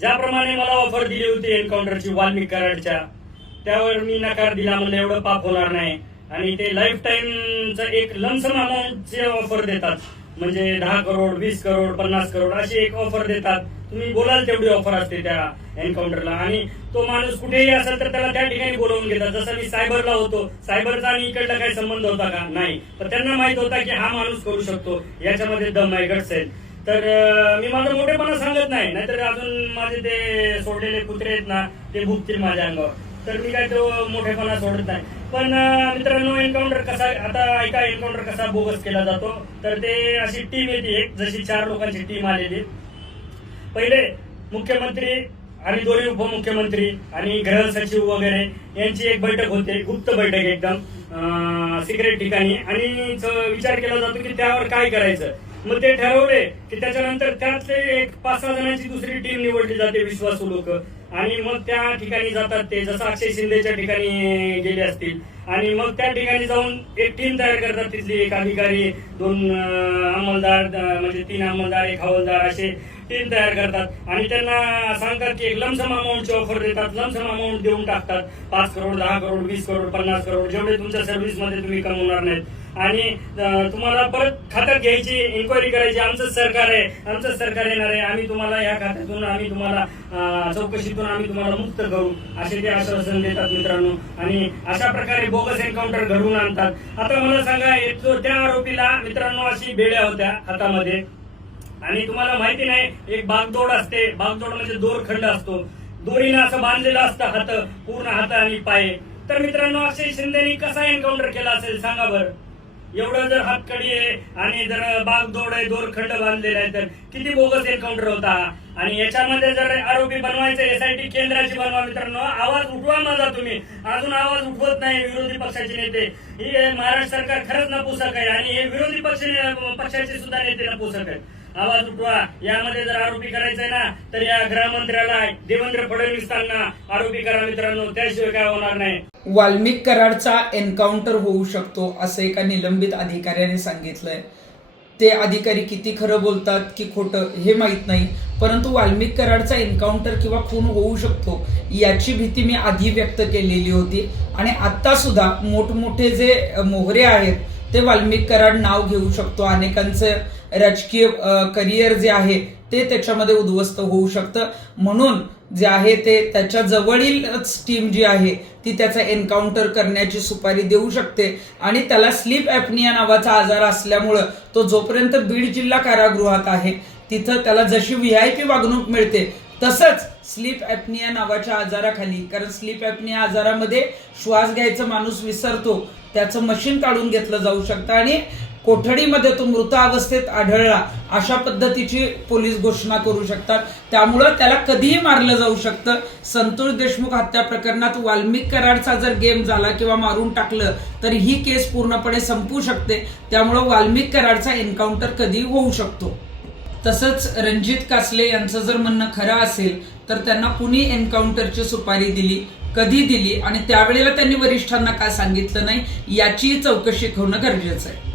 ज्याप्रमाणे मला ऑफर दिली होती एन्काउंटरची वाल्मिक कराडच्या त्यावर मी नकार दिला म्हणलं एवढं पाप होणार नाही. आणि ते लाईफ टाईमचं एक लमसम अमाऊंटचे ऑफर देतात. म्हणजे दहा करोड वीस करोड पन्नास करोड अशी एक ऑफर देतात. तुम्ही बोलाल तेवढी ऑफर असते त्या एन्काउंटरला आणि तो माणूस कुठेही असेल तर त्याला त्या ठिकाणी बोलवून घेतात. जसं मी सायबरला होतो. सायबरचा आणि इकडला काही संबंध होता का? नाही. पण त्यांना माहीत होता की हा माणूस करू शकतो. याच्यामध्ये दम आहे गट्स तर मी माझा मोठेपणा सांगत नाही. नाहीतर अजून माझे ते सोडलेले कुत्रे आहेत ना ते भुकतील माझ्या अंगावर. तर मी काय तो मोठेपणा सोडत नाही. पण मित्रांनो एन्काउंटर कसा आता ऐका एन्काउंटर कसा बोगस केला जातो? तर ते अशी टीम येते एक जशी चार लोकांची टीम आलेली. पहिले मुख्यमंत्री आणि दोन्ही उपमुख्यमंत्री आणि गृह सचिव वगैरे यांची एक बैठक होते गुप्त बैठक एकदम सिक्रेट ठिकाणी. आणि विचार केला जातो की त्यावर काय करायचं? मग ते ठरवले की त्याच्यानंतर त्यातले एक पाच सहा जणांची दुसरी टीम निवडली जाते विश्वासू लोक. आणि मग त्या ठिकाणी जातात ते जसं अक्षय शिंदेच्या ठिकाणी गेले असतील. आणि मग त्या ठिकाणी जाऊन एक टीम तयार करतात तिथली एक अधिकारी दोन अंमलदार म्हणजे तीन अंमलदार एक हवालदार असे टीम तयार करतात. आणि त्यांना सांगतात की एक लमसम अमाऊंटची ऑफर देतात. लमसम अमाऊंट देऊन टाकतात. पाच करोड दहा करोड वीस करोड पन्नास करोड जेवढे तुमच्या सर्व्हिसमध्ये तुम्ही कमवणार नाहीत. आणि तुम्हाला परत खात्यात घ्यायची इन्क्वायरी करायची आमचं सरकार आहे आमचं सरकार येणार आहे आम्ही तुम्हाला या खात्यातून आम्ही तुम्हाला चौकशीतून चौकशीतून आम्ही तुम्हाला मुक्त करू असे ते आश्वासन देतात मित्रांनो. आणि अशा प्रकारे बोगस एन्काउंटर घडवून आणतात. आता मला सांगा एक त्या आरोपीला मित्रांनो अशी बेड्या होत्या हातामध्ये. आणि तुम्हाला माहिती नाही एक बागदोड असते. बागदोड म्हणजे दोरखंड असतो. दोरीनं असं बांधलेलं असतं हात पूर्ण हात आणि पाय. तर मित्रांनो अक्षय शिंदेनी कसा एन्काउंटर केला असेल सांगा बरं. एवढं जर हातकडी आहे आणि जर बागदोड आहे दोरखंड बांधलेला आहे तर किती बोगस एन्काउंटर होता? आणि याच्यामध्ये जर आरोपी बनवायचे एसआयटी केंद्राची बनवा मित्रांनो. आवाज उठवा माझा तुम्ही. अजून आवाज उठवत नाही विरोधी पक्षाचे नेते. ही महाराष्ट्र सरकार खरंच नपुसक आहे आणि हे विरोधी पक्ष पक्षाचे सुद्धा नेते नपुसक आहे आवाज उठवा. यामध्ये जर आरोपी करायचंय ना तर या गृहमंत्र्याला देवेंद्र फडणवीसांना आरोपी करा मित्रांनो. त्याशिवाय काय होणार नाही. वाल्मिक कराडचा एन्काउंटर होऊ शकतो असं एका निलंबित अधिकाऱ्याने सांगितलंय. ते अधिकारी किती खरं बोलतात की खोटं हे माहीत नाही. परंतु वाल्मिक कराडचा एन्काउंटर किंवा खून होऊ शकतो याची भीती मी आधी व्यक्त केलेली होती. आणि आता सुद्धा मोठमोठे जे मोहरे आहेत ते वाल्मिक कराड नाव घेऊ शकतो. अनेकांचं राजकीय करिअर जे आहे ते त्याच्यामध्ये उद्ध्वस्त होऊ शकतं. म्हणून जे आहे ते त्याच्या जवळीलच टीम जी आहे ती त्याचा एन्काउंटर करण्याची सुपारी देऊ शकते. आणि त्याला स्लीप ॲपनिया नावाचा आजार असल्यामुळं तो जोपर्यंत बीड जिल्हा कारागृहात आहे तिथं त्याला जशी व्ही आय पी वागणूक मिळते तसंच स्लीप ॲपनिया नावाच्या आजाराखाली कारण स्लीप ॲपनिया आजारामध्ये श्वास घ्यायचा माणूस विसरतो त्याचं मशीन काढून घेतलं जाऊ शकतं. आणि कोठडीमध्ये तो मृत अवस्थेत आढळला अशा पद्धतीची पोलीस घोषणा करू शकतात. त्यामुळं त्याला कधीही मारलं जाऊ शकतं. संतोष देशमुख हत्या प्रकरणात वाल्मिक कराडचा जर गेम झाला किंवा मारून टाकलं तर ही केस पूर्णपणे संपू शकते. त्यामुळं वाल्मिक कराडचा एन्काउंटर कधी होऊ शकतो. तसंच रणजित कासले यांचं जर म्हणणं खरं असेल तर त्यांना कुणी एन्काउंटरची सुपारी दिली कधी दिली आणि त्यावेळेला त्यांनी वरिष्ठांना का सांगितलं नाही याचीही चौकशी होणं गरजेचं आहे.